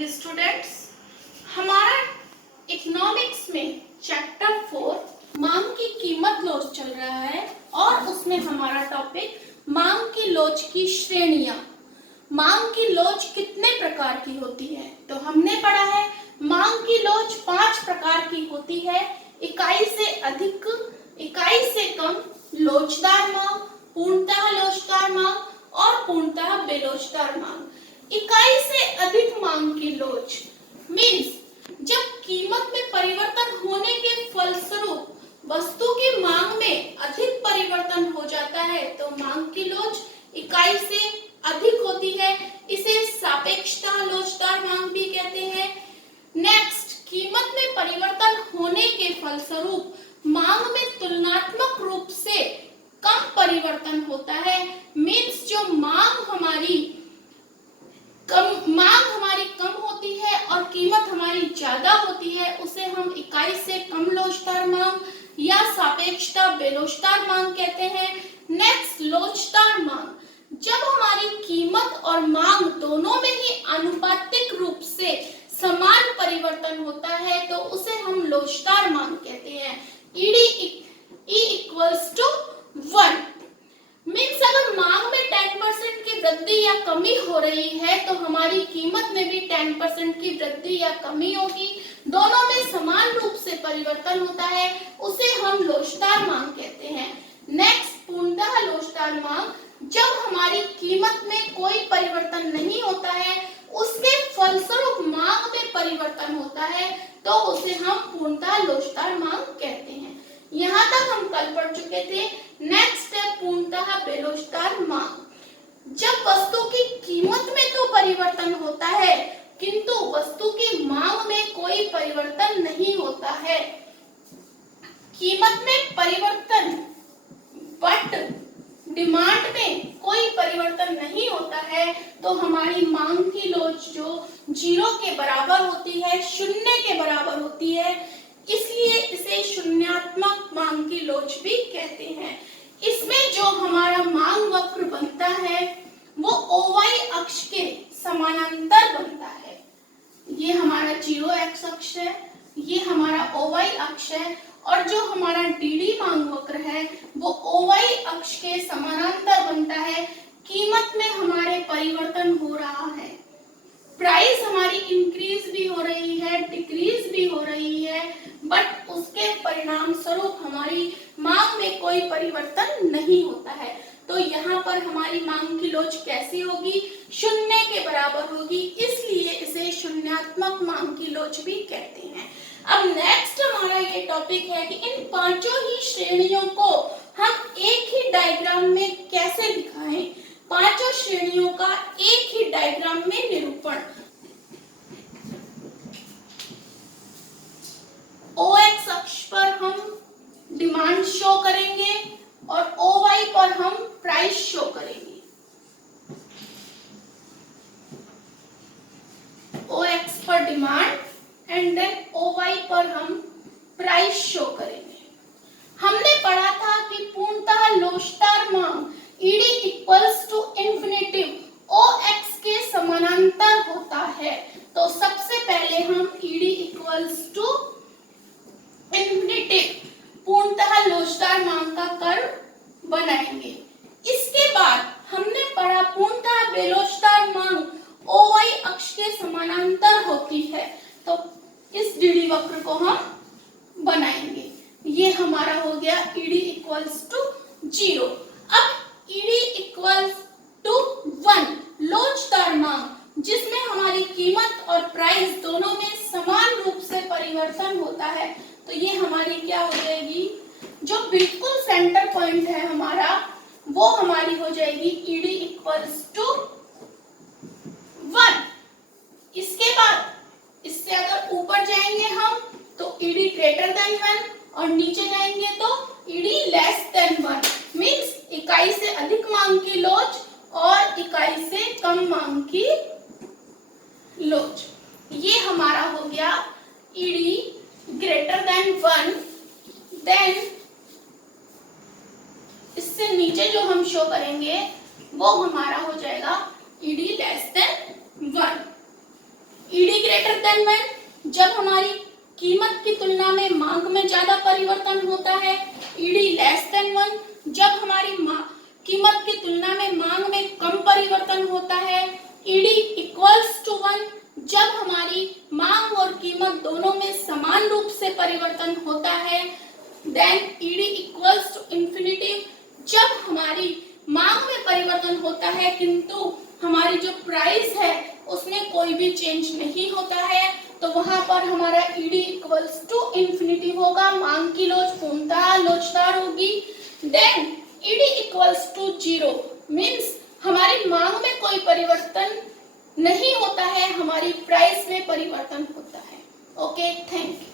Morning students. हमारा economics में chapter 4 मांग की कीमत लोच चल रहा है और उसमें हमारा टॉपिक मांग की लोच की श्रेणियां। मांग की लोच कितने प्रकार की होती है? तो हमने पढ़ा है मांग की लोच 5 प्रकार की होती है। इकाई से अधिक, इकाई से कम, लोचदार मांग, पूर्णतः लोचदार मांग और पूर्णतः बेलोचदार मांग। इकाई से अधिक मांग की लोच मीन्स जब कीमत में परिवर्तन होने के फलस्वरूप वस्तु की मांग में अधिक परिवर्तन हो जाता है तो मांग की लोच इकाई से अधिक होती है। इसे सापेक्षता लोचदार मांग भी कहते हैं। नेक्स्ट, कीमत में परिवर्तन होने के फलस्वरूप मांग में तुलनात्मक रूप से कम परिवर्तन होता है। मीन्स जो मांग हमारी कम होती है और कीमत हमारी ज्यादा होती है उसे हम इकाई से कम लोचदार मांग या सापेक्षता बेलोचदार मांग कहते हैं। नेक्स्ट, लोचदार मांग, जब हमारी कीमत और मांग दोनों में ही आनुपातिक रूप से समान परिवर्तन होता है तो उसे हम लोचदार मांग कहते हैं। E=1 मीन्स अगर मांग में 10% की वृद्धि या कमी हो रही है तो हमारी कीमत में भी 10% की वृद्धि या कमी होगी, दोनों में समान रूप से परिवर्तन होता है, उसे हम लोचदार मांग कहते हैं। नेक्स्ट, पूर्णतः लोचदार मांग, जब हमारी कीमत में कोई परिवर्तन नहीं होता है, उसके फलस्वरूप मांग में परिवर्तन होता है तो उसे हम पूर्णतः लोचदार मांग कहते हैं। यहाँ तक हम कल पढ़ चुके थे। नेक्स्ट है पूर्णतः बेलोचदार मांग, जब वस्तु की कीमत में तो परिवर्तन होता है किंतु वस्तु की मांग में कोई परिवर्तन नहीं होता है। कीमत में परिवर्तन बट डिमांड में कोई परिवर्तन नहीं होता है तो हमारी मांग की लोच जो 0 के बराबर होती है, 0 के बराबर होती है, इसलिए इसे शून्यात्मक मांग की लोच भी कहते हैं। इसमें जो हमारा मांग वक्र बनता है वो OY अक्ष के समानांतर बनता है। ये हमारा 0 एक्स अक्ष है, ये हमारा OY अक्ष है और जो हमारा DD मांग वक्र है वो OY अक्ष के समानांतर बनता है। कीमत में हमारे परिवर्तन हो रहा है, प्राइस हमारी इंक्रीज भी हो रही है, डिक्रीज भी हो रही है, बट उसके परिणाम स्वरूप हमारी मांग में कोई परिवर्तन नहीं होता है। तो यहाँ पर हमारी मांग की लोच कैसी होगी? 0 के बराबर होगी, इसलिए इसे शून्यात्मक मांग की लोच भी कहते हैं। अब नेक्स्ट हमारा ये टॉपिक है कि इन पांचों ही श्रेणियों को हम एक ही डायग्राम में कैसे दिखाएं। पांचों श्रेणियों का एक ही डायग्राम में निरूपण। OX अक्ष पर हम डिमांड शो करेंगे और OY पर हम प्राइस शो करेंगे। OX पर डिमांड एंड देन OY पर हम प्राइस शो करेंगे। हमने पढ़ा था कि पूर्णतः लोचदार मांग ED = OX के समानांतर होता है। तो सबसे पहले हम ED = पूर्णतः लोचदार मांग का कर्व बनाएंगे। इसके बाद हमने पढ़ा पूर्णतः बेलोचदार मांग OY अक्ष के समानांतर होती है तो इस DD वक्र को हम बनाएंगे। ये हमारा हो गया ED = 0। अब ED = 1 लोचदार मांग, जिसमें हमारी कीमत और प्राइस दोनों में समान रूप से परिवर्तन होता है तो ये हमारी क्या हो जाएगी? जो बिल्कुल सेंटर पॉइंट है हमारा वो हमारी हो जाएगी ED = 1। इसके बाद इससे अगर ऊपर जाएंगे हम तो ED > 1 और नीचे जाएंगे तो ED < 1 मीन्स इकाई से अधिक मांग की लोच और इकाई से कम मांग की लोच। ये हमारा हो गया ED > 1। देन इससे नीचे जो हम शो करेंगे वो हमारा हो जाएगा ED < 1। ED greater than one, जब हमारी कीमत की तुलना में मांग में ज्यादा परिवर्तन होता है। ईडी लेस देन वन, जब हमारी कीमत की तुलना में मांग में कम परिवर्तन होता है। ईडी इक्वल्स टू वन, जब हमारी मांग और कीमत दोनों में समान रूप से परिवर्तन होता है। Then ED equals to infinity, जब हमारी मांग में परिवर्तन होता है किंतु हमारी जो प्राइस है उसमें कोई भी चेंज नहीं होता है, तो वहां पर हमारा ईडी इक्वल्स टू इंफिनिटी होगा, मांग की लोच पूर्णतः लोचदार होगी। Then ED equals to zero means हमारी मांग में कोई परिवर्तन नहीं होता है, हमारी प्राइस में परिवर्तन होता है। Okay, thank you.